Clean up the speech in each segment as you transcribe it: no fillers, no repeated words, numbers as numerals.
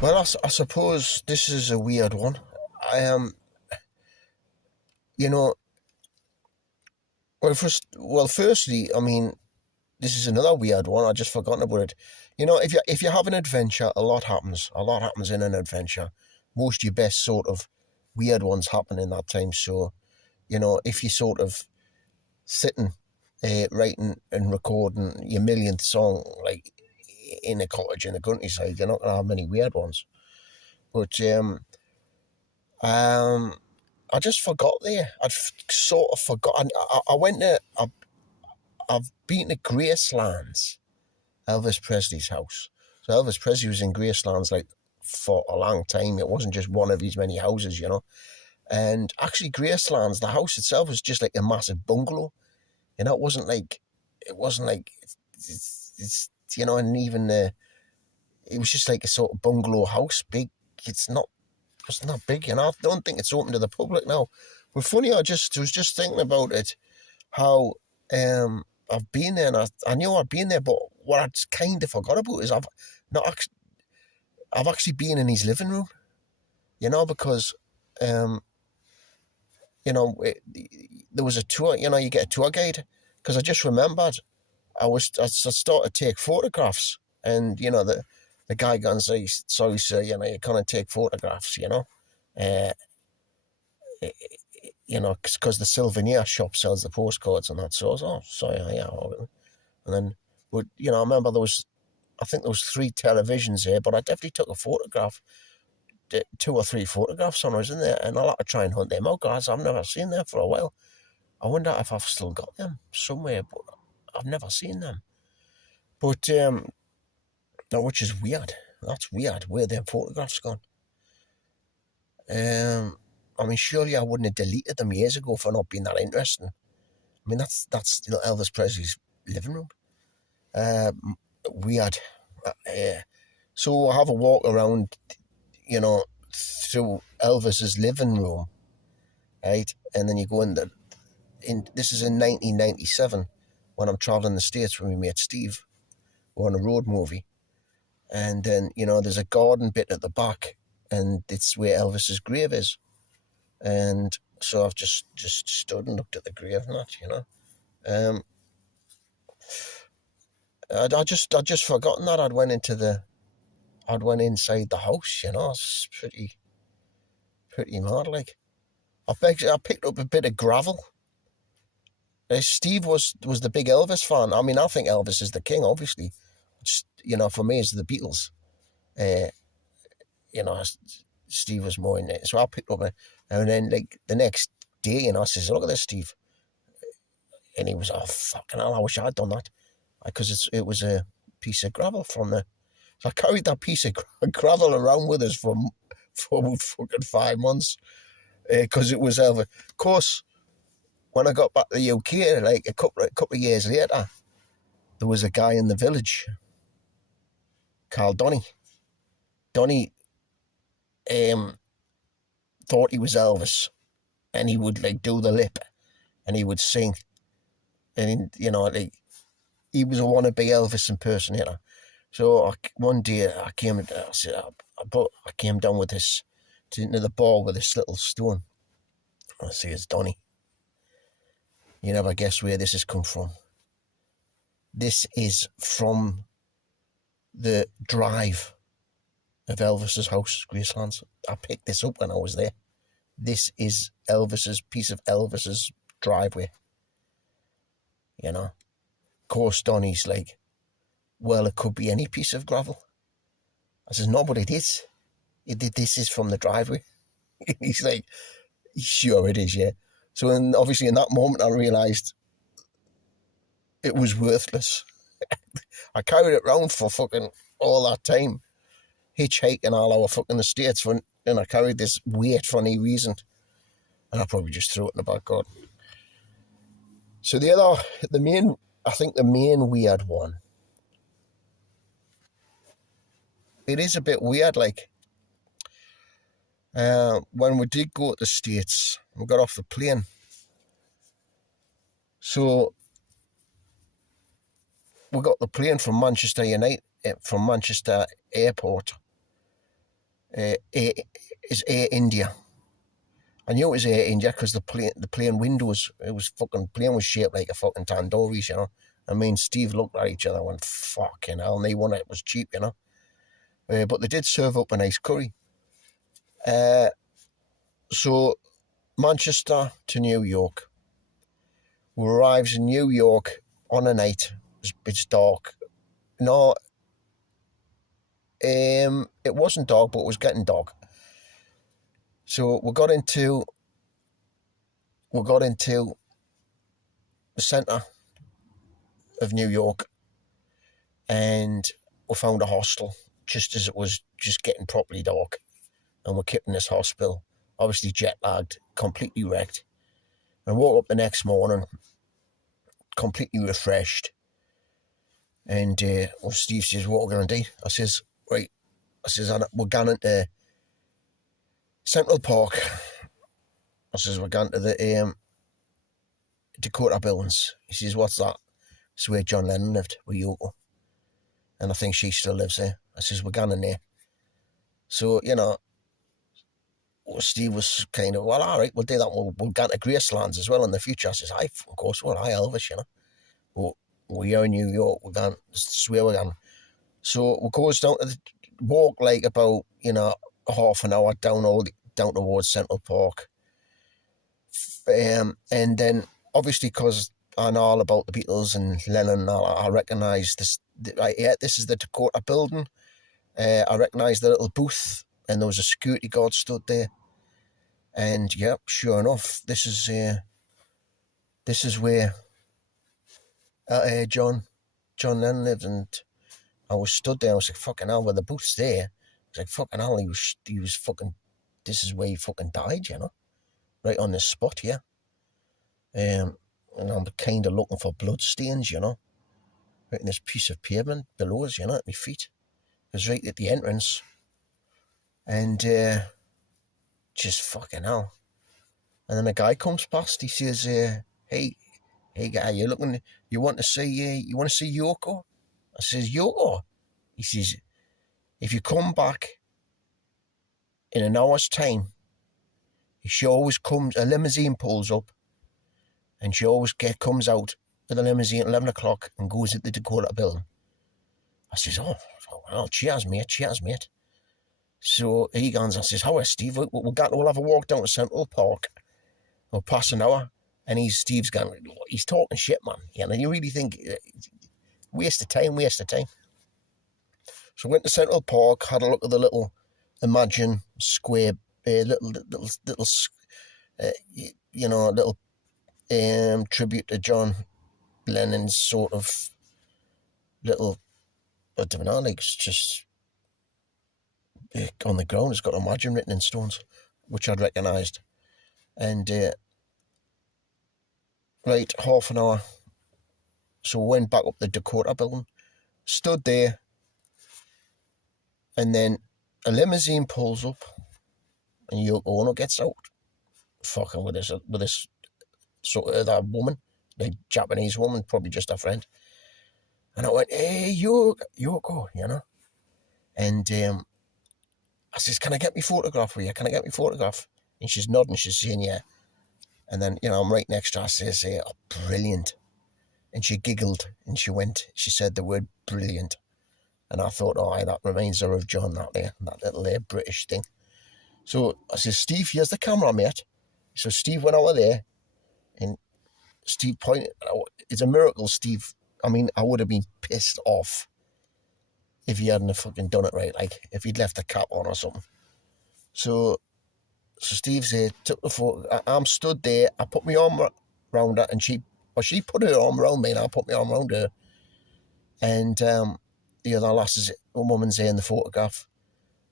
Well, I suppose this is a weird one. I you know, firstly, I mean, this is another weird one. I just forgotten about it. If you have an adventure, a lot happens. A lot happens in an adventure. Most of your best sort of weird ones happen in that time. So, if you sort of sitting, writing and recording your millionth song, like in a cottage in the countryside, you're not gonna have many weird ones. But um, I just forgot there. Sort of forgotten. I went to. I've been to Gracelands, Elvis Presley's house. So Elvis Presley was in Gracelands like for a long time. It wasn't just one of his many houses. And actually, Gracelands, the house itself was just like a massive bungalow. It wasn't like and even it was just like a sort of bungalow house. Big. It's not big. I don't think it's open to the public now. But funny, I was just thinking about it, how I've been there, and I knew I'd been there, but what I kind of forgot about is not actually, I've actually been in his living room, because there was a tour. You get a tour guide, because I just remembered I started to take photographs, and the guy got and say, sorry sir, you can't take photographs, uh, because the souvenir shop sells the postcards and that. So I was, oh, sorry, yeah. And then, I remember I think there was 3 televisions here, but I definitely took a photograph, 2 or 3 photographs when I was in there, and I'll have to try and hunt them out, guys. I've never seen them for a while. I wonder if I've still got them somewhere, but I've never seen them. But, no, which is weird. That's weird, where them photographs gone. I mean, surely I wouldn't have deleted them years ago for not being that interesting. I mean, that's Elvis Presley's living room. Weird. So I have a walk around, through Elvis's living room, right? And then you go this is in 1997 when I'm traveling the States with my mate Steve. We're on a road movie. And then, there's a garden bit at the back, and it's where Elvis's grave is. And so I've just stood and looked at the grave and that. I just forgotten that I'd went inside the house. It's pretty mad. Like, I picked up a bit of gravel. Steve was the big Elvis fan. I mean, I think Elvis is the king, obviously. Just, for me, it's the Beatles. Steve was more in it. So I picked up and then like the next day, I says, look at this, Steve. And he was, oh, fucking hell, I wish I'd done that. Because it was a piece of gravel from the... So I carried that piece of gravel around with us for about fucking 5 months. Because it was Elvis. Of course, when I got back to the UK, like a couple of years later, there was a guy in the village called Donny. Donny thought he was Elvis, and he would like do the lip, and he would sing, and like he was a wannabe Elvis impersonator. So one day I came down with this into the bar with this little stone. I say, it's Donny. You never guess where this has come from. This is from the drive of Elvis's house, Gracelands. I picked this up when I was there. This is piece of Elvis's driveway. Of course, Donny's like, well, it could be any piece of gravel. I says, no, but it is. This is from the driveway. He's like, sure it is, yeah. So obviously in that moment I realised it was worthless. I carried it around for fucking all that time, hitchhiking all our fucking estates, and I carried this weight for any reason. And I probably just threw it in the back garden. So the main weird one, it is a bit weird, like, when we did go to the States, we got off the plane. So we got the plane from Manchester Airport, is Air India. I knew it was Air India because the plane windows, plane was shaped like a fucking tandoori, you know. I mean, Steve looked at each other and went, fucking hell, and they won it. It was cheap, you know. But they did serve up a nice curry. So, Manchester to New York. We arrives in New York on a night. It's dark. No, it wasn't dark, but it was getting dark. So we got into the centre of New York, and we found a hostel just as it was just getting properly dark, and we're kept in this hospital, obviously jet lagged, completely wrecked, and woke up the next morning completely refreshed. And Steve says, "What are we going to do?" I says, "Right," I says, "we're going into Central Park." I says, "We're going to the Dakota Buildings." He says, "What's that?" It's where John Lennon lived with Yoko, and I think she still lives there. I says, "We're going in there." So, you know, Steve was kind of, "Well, all right, we'll do that. We'll go to Gracelands as well in the future." I says, "Of course, well, I Elvis, you know. But we're in New York, we're going, this is where we're going." So we goes down to walk like about, you know, half an hour down towards Central Park. And then, obviously, because I know all about the Beatles and Lennon, I recognise this. This is the Dakota Building. I recognised the little booth, and there was a security guard stood there. And yep, sure enough, this is where John Lennon lived. And I was stood there. I was like, "Fucking hell!" With the booth's there, I was like, "Fucking hell!" He was fucking. This is where he fucking died, you know, right on this spot here. And I'm kind of looking for blood stains, you know, right in this piece of pavement below us, you know, at my feet. It was right at the entrance, and just fucking hell. And then a guy comes past. He says, "Hey guy, you want to see Yoko?" I says, "Yoko?" He says, "If you come back in an hour's time, she always comes. A limousine pulls up, and she always comes out of the limousine at 11 o'clock and goes at the Dakota Building." I says, "Oh, well, cheers, mate." So he goes, I says, "How are Steve? We'll have a walk down to Central Park. We'll pass an hour." And Steve's going, he's talking shit, man. You know, you really think, waste of time. So we went to Central Park, had a look at the little Imagine Square, little tribute to John Lennon's sort of little, I don't know, like it's just on the ground. It's got Imagine written in stones, which I'd recognised. And right, half an hour. So we went back up the Dakota Building, stood there, and then a limousine pulls up, and Yoko Ono gets out, fucking with this sort of that woman, the Japanese woman, probably just a friend. And I went, "Hey, Yoko," you know. And I says, "Can I get my photograph with you? Can I get my photograph?" And she's nodding, she's saying, "Yeah." And then, you know, I'm right next to her. I says, "Oh, brilliant." And she giggled, and she said the word brilliant. And I thought, "Oh, aye, that reminds her of John, that little British thing." So I says, "Steve, here's the camera, mate." So Steve went over there, and Steve pointed. It's a miracle, Steve. I mean, I would have been pissed off if he hadn't fucking done it right, like if he'd left the cap on or something. So Steve's there, took the photo. I'm stood there. I put my arm around her, and she put her arm around me, and I put my arm around her. And the other lasses, a woman's there in the photograph.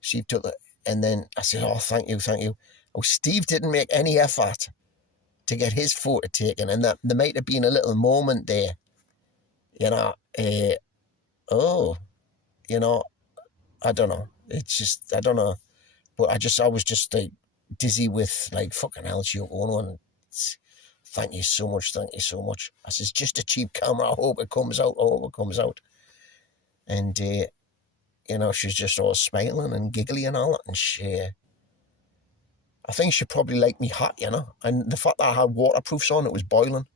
She took it, and then I said, "Oh, thank you." Oh, Steve didn't make any effort to get his photo taken, and that there might have been a little moment there, you know. You know, I don't know. It's just, I don't know, but I was just like dizzy with like, fucking hell, it's Yoko Ono, and thank you so much. I says, "Just a cheap camera. I hope it comes out. And you know, she's just all smiling and giggly and all that, and I think she probably liked me hot, you know, and the fact that I had waterproofs on, it was boiling.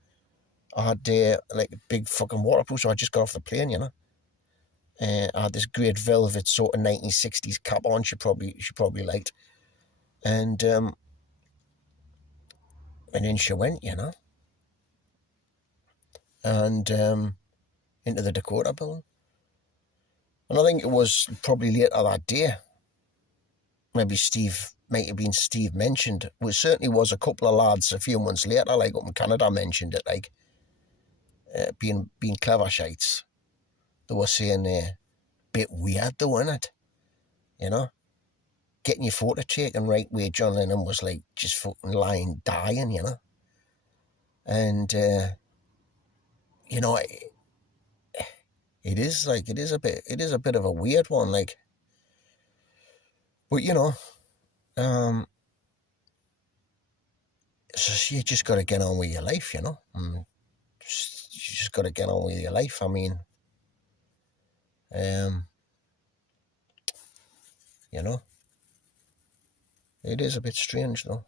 I had like a big fucking waterproof, so I just got off the plane, you know. I had this great velvet sort of 1960s cap on. She probably liked, and in she went, you know, and into the Dakota building. And I think it was probably later that day. Maybe might have been Steve mentioned. It certainly was a couple of lads a few months later, like up in Canada, mentioned it, like being clever shites. They were saying, bit weird though, innit? You know? Getting your photo taken right where John Lennon was like just fucking lying, dying, you know? And, you know, it is a bit of a weird one, like, but you know, so you just got to get on with your life, you know? You just got to get on with your life. I mean, you know, it is a bit strange though.